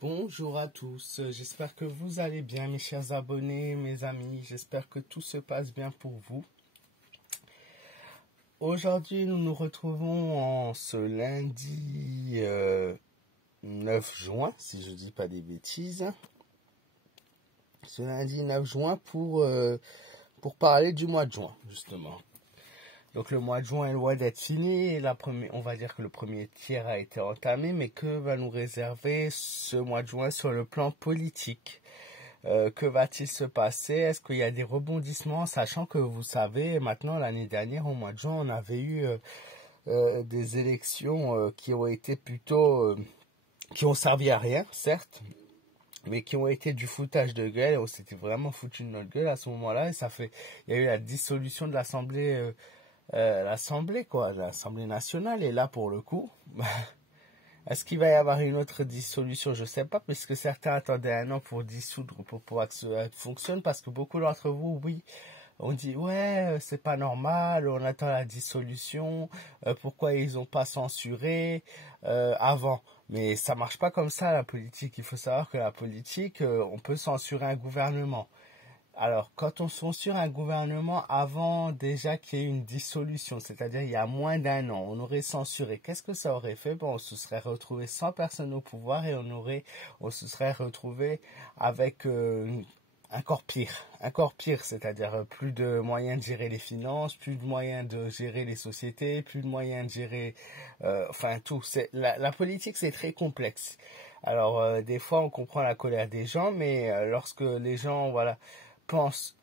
Bonjour à tous, j'espère que vous allez bien mes chers abonnés, mes amis, j'espère que tout se passe bien pour vous. Aujourd'hui nous nous retrouvons en ce lundi 9 juin, si je ne dis pas des bêtises. Ce lundi 9 juin pour parler du mois de juin justement. Donc le mois de juin est loin d'être fini, et on va dire que le premier tiers a été entamé, mais que va nous réserver ce mois de juin sur le plan politique? Que va-t-il se passer? Est-ce qu'il y a des rebondissements, sachant que vous savez, maintenant l'année dernière, au mois de juin, on avait eu des élections qui ont été plutôt, qui ont servi à rien, certes, mais qui ont été du foutage de gueule, et on s'était vraiment foutu de notre gueule à ce moment-là, et il y a eu la dissolution de l'Assemblée. L'Assemblée nationale. Et là, pour le coup, est-ce qu'il va y avoir une autre dissolution? Je ne sais pas, puisque certains attendaient un an pour dissoudre, pour pouvoir que ça fonctionne, parce que beaucoup d'entre vous, oui, on dit, ouais, c'est pas normal, on attend la dissolution, pourquoi ils n'ont pas censuré avant? Mais ça marche pas comme ça, la politique. Il faut savoir que la politique, on peut censurer un gouvernement. Alors, quand on censure un gouvernement avant déjà qu'il y ait une dissolution, c'est-à-dire il y a moins d'un an, on aurait censuré. Qu'est-ce que ça aurait fait? Bon, on se serait retrouvé sans personne au pouvoir, et on se serait retrouvé avec encore pire, c'est-à-dire plus de moyens de gérer les finances, plus de moyens de gérer les sociétés, plus de moyens de gérer, tout. La politique, c'est très complexe. Alors, des fois, on comprend la colère des gens, mais lorsque les gens, voilà, pensent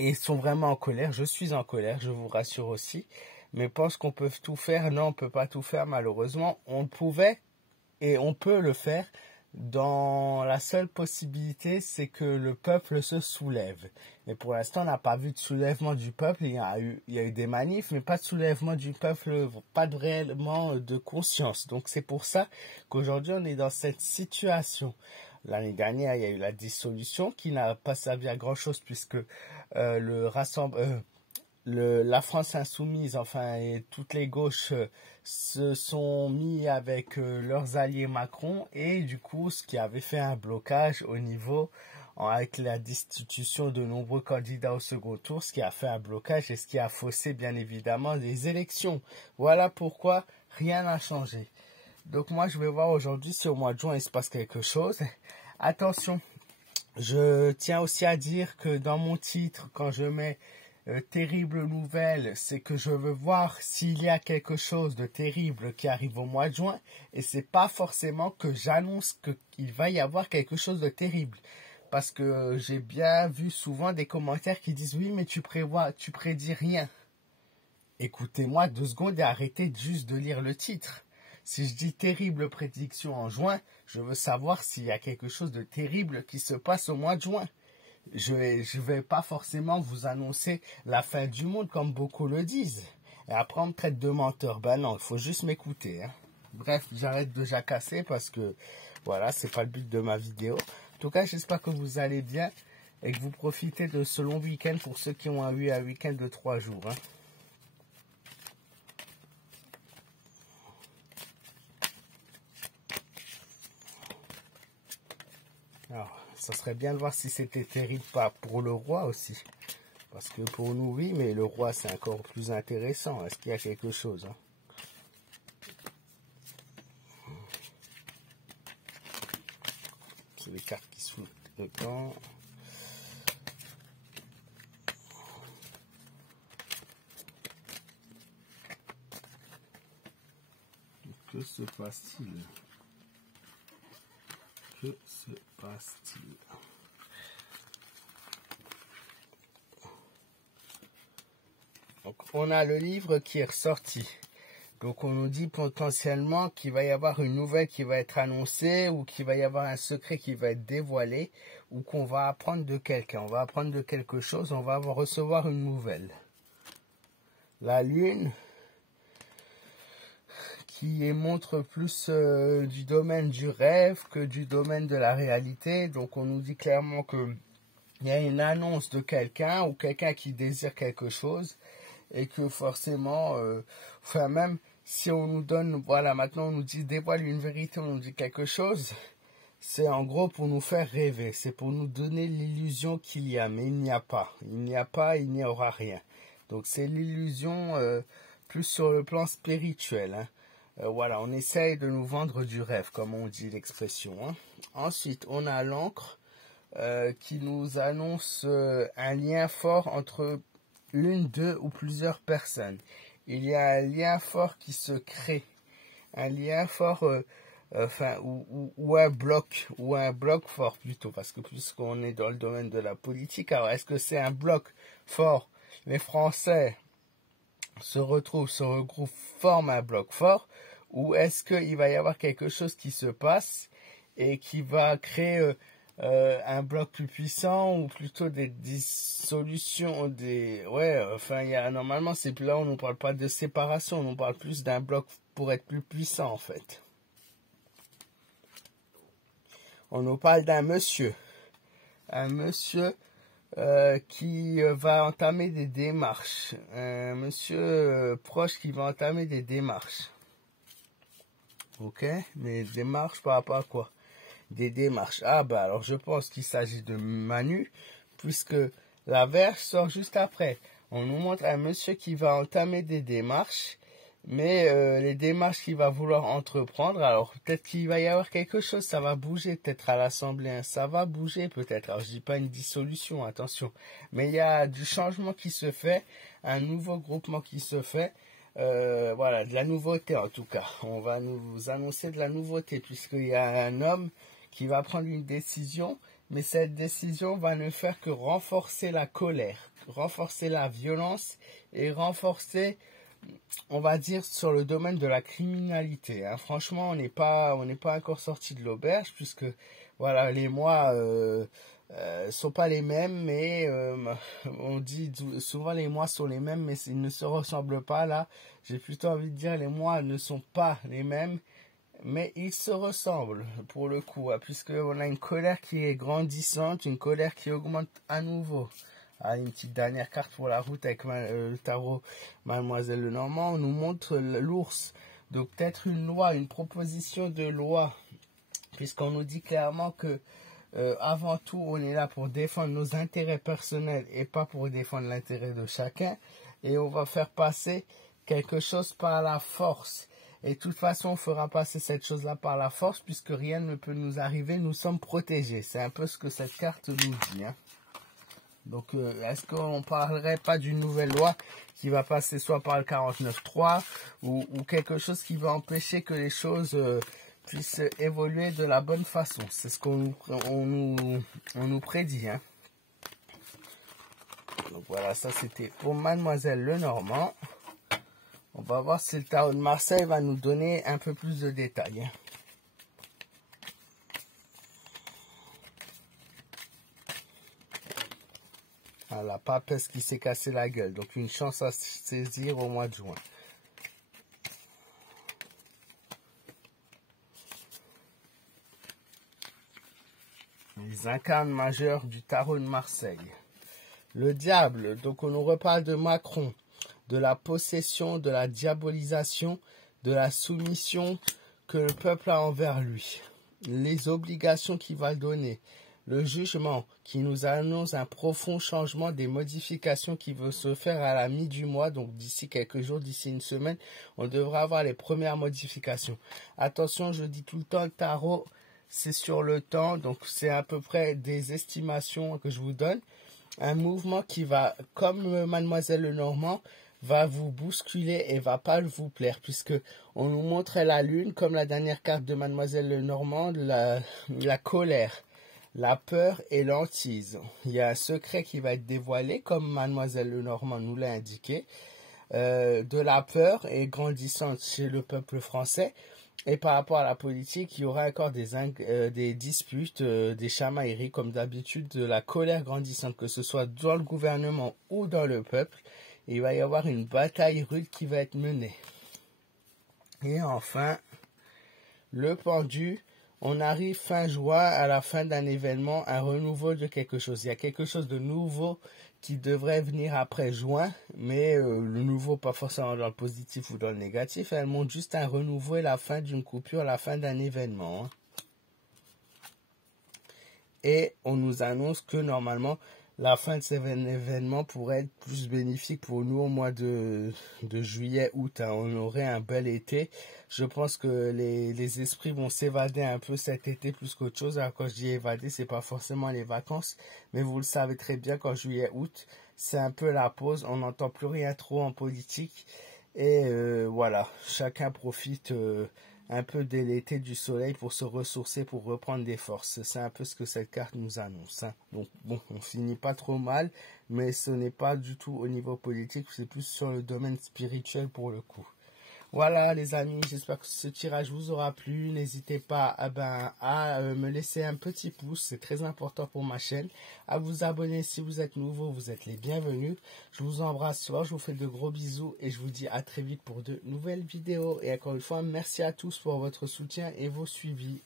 et sont vraiment en colère, je suis en colère, je vous rassure aussi, mais pensent qu'on peut tout faire. Non, on peut pas tout faire, malheureusement. On pouvait et on peut le faire, dans la seule possibilité, c'est que le peuple se soulève. Mais pour l'instant, on n'a pas vu de soulèvement du peuple. Il y a eu des manifs, mais pas de soulèvement du peuple, pas de réellement de conscience. Donc c'est pour ça qu'aujourd'hui, on est dans cette situation. L'année dernière, il y a eu la dissolution qui n'a pas servi à grand chose, puisque la France insoumise, enfin, et toutes les gauches se sont mis avec leurs alliés Macron, et du coup, ce qui avait fait un blocage au niveau, avec la destitution de nombreux candidats au second tour, ce qui a fait un blocage et ce qui a faussé bien évidemment les élections. Voilà pourquoi rien n'a changé. Donc moi, je vais voir aujourd'hui si au mois de juin, il se passe quelque chose. Attention, je tiens aussi à dire que dans mon titre, quand je mets terrible nouvelle, c'est que je veux voir s'il y a quelque chose de terrible qui arrive au mois de juin, et c'est pas forcément que j'annonce qu'il va y avoir quelque chose de terrible, parce que j'ai bien vu souvent des commentaires qui disent oui, mais tu prédis rien. Écoutez-moi 2 secondes et arrêtez juste de lire le titre. Si je dis terrible prédiction en juin, je veux savoir s'il y a quelque chose de terrible qui se passe au mois de juin. Je vais pas forcément vous annoncer la fin du monde comme beaucoup le disent. Et après on me traite de menteur. Ben non, il faut juste m'écouter. Hein. Bref, j'arrête de jacasser parce que voilà, c'est pas le but de ma vidéo. En tout cas, j'espère que vous allez bien et que vous profitez de ce long week-end pour ceux qui ont eu un week-end de 3 jours. Hein. Alors, ça serait bien de voir si c'était terrible pas pour le roi aussi. Parce que pour nous, oui, mais le roi, c'est encore plus intéressant. Est-ce qu'il y a quelque chose hein? C'est les cartes qui sont dedans. Que se passe-t-il? Que se passe-t-il? Donc, on a le livre qui est ressorti. Donc, on nous dit potentiellement qu'il va y avoir une nouvelle qui va être annoncée, ou qu'il va y avoir un secret qui va être dévoilé, ou qu'on va apprendre de quelqu'un. On va apprendre de quelque chose, on va recevoir une nouvelle. La lune, qui montre plus du domaine du rêve que du domaine de la réalité. Donc, on nous dit clairement que il y a une annonce de quelqu'un, ou quelqu'un qui désire quelque chose, et que forcément, si on nous donne, voilà, maintenant on nous dit dévoile une vérité, on nous dit quelque chose, c'est en gros pour nous faire rêver, c'est pour nous donner l'illusion qu'il y a, mais il n'y a pas. Il n'y a pas, il n'y aura rien. Donc c'est l'illusion plus sur le plan spirituel. Hein. Voilà, on essaye de nous vendre du rêve, comme on dit l'expression. Hein. Ensuite, on a l'encre qui nous annonce un lien fort entre une, deux ou plusieurs personnes. Il y a un lien fort qui se crée, un lien fort, ou un bloc fort plutôt, parce que puisqu'on est dans le domaine de la politique, alors est-ce que c'est un bloc fort? Les Français se regroupent, forment un bloc fort, ou est-ce qu'il va y avoir quelque chose qui se passe et qui va créer un bloc plus puissant, ou plutôt des dissolutions, normalement c'est plus là, on ne parle pas de séparation, on parle plus d'un bloc pour être plus puissant en fait. On nous parle d'un monsieur, qui va entamer des démarches, un monsieur proche qui va entamer des démarches. Ok, mais démarches par rapport à quoi? Des démarches. Ah bah alors je pense qu'il s'agit de Manu, puisque la verge sort juste après. On nous montre un monsieur qui va entamer des démarches, mais les démarches qu'il va vouloir entreprendre, alors peut-être qu'il va y avoir quelque chose, ça va bouger peut-être à l'Assemblée, hein, ça va bouger peut-être. Alors je dis pas une dissolution, attention, mais il y a du changement qui se fait, un nouveau groupement qui se fait. Voilà, de la nouveauté en tout cas. On va nous annoncer de la nouveauté, puisqu'il y a un homme qui va prendre une décision, mais cette décision va ne faire que renforcer la colère, renforcer la violence et renforcer, on va dire, sur le domaine de la criminalité. Hein. Franchement, on n'est pas encore sorti de l'auberge, puisque voilà, les mois sont pas les mêmes, mais on dit souvent les mois sont les mêmes, mais ils ne se ressemblent pas. Là, j'ai plutôt envie de dire les mois ne sont pas les mêmes, mais ils se ressemblent pour le coup, hein, puisqu'on a une colère qui est grandissante, une colère qui augmente à nouveau. Ah, une petite dernière carte pour la route avec le tarot Mademoiselle Lenormand. On nous montre l'ours. Donc peut-être une loi, une proposition de loi, puisqu'on nous dit clairement que avant tout, on est là pour défendre nos intérêts personnels et pas pour défendre l'intérêt de chacun. Et on va faire passer quelque chose par la force. Et de toute façon, on fera passer cette chose-là par la force, puisque rien ne peut nous arriver, nous sommes protégés. C'est un peu ce que cette carte nous dit. Hein. Donc, est-ce qu'on ne parlerait pas d'une nouvelle loi qui va passer soit par le 49.3 ou quelque chose qui va empêcher que les choses puissent évoluer de la bonne façon? C'est ce qu'on nous prédit. Hein. Donc voilà, ça c'était pour Mademoiselle Lenormand. On va voir si le tarot de Marseille va nous donner un peu plus de détails. Hein. Ah, la papesse qui s'est cassé la gueule. Donc une chance à saisir au mois de juin. Les incarnes majeurs du tarot de Marseille. Le diable, donc on nous reparle de Macron, de la possession, de la diabolisation, de la soumission que le peuple a envers lui, les obligations qu'il va donner, le jugement qui nous annonce un profond changement, des modifications qui vont se faire à la mi du mois, donc d'ici quelques jours, d'ici une semaine, on devra avoir les premières modifications. Attention, je dis tout le temps, le tarot, c'est sur le temps, donc c'est à peu près des estimations que je vous donne. Un mouvement qui va, comme Mademoiselle Lenormand, va vous bousculer et va pas vous plaire, puisque on nous montre la lune, comme la dernière carte de Mademoiselle Lenormand, la colère, la peur et l'hantise. Il y a un secret qui va être dévoilé, comme Mademoiselle Lenormand nous l'a indiqué, de la peur est grandissante chez le peuple français. Et par rapport à la politique, il y aura encore des disputes, des chamailleries, comme d'habitude, de la colère grandissante, que ce soit dans le gouvernement ou dans le peuple. Il va y avoir une bataille rude qui va être menée. Et enfin, le pendu, on arrive fin juin à la fin d'un événement, un renouveau de quelque chose. Il y a quelque chose de nouveau qui devrait venir après juin, mais le nouveau pas forcément dans le positif ou dans le négatif. Elle montre juste un renouveau et la fin d'une coupure, la fin d'un événement. Hein. Et on nous annonce que normalement, la fin de cet événement pourrait être plus bénéfique pour nous au mois de juillet, août. Hein. On aurait un bel été. Je pense que les esprits vont s'évader un peu cet été plus qu'autre chose. Alors quand je dis évader, c'est pas forcément les vacances, mais vous le savez très bien qu'en juillet, août, c'est un peu la pause. On n'entend plus rien trop en politique. Et voilà, chacun profite un peu de l'été du soleil pour se ressourcer, pour reprendre des forces. C'est un peu ce que cette carte nous annonce. Hein. Donc bon, on finit pas trop mal, mais ce n'est pas du tout au niveau politique, c'est plus sur le domaine spirituel pour le coup. Voilà les amis, j'espère que ce tirage vous aura plu. N'hésitez pas à me laisser un petit pouce, c'est très important pour ma chaîne. À vous abonner si vous êtes nouveau, vous êtes les bienvenus. Je vous embrasse fort, je vous fais de gros bisous et je vous dis à très vite pour de nouvelles vidéos. Et encore une fois, merci à tous pour votre soutien et vos suivis.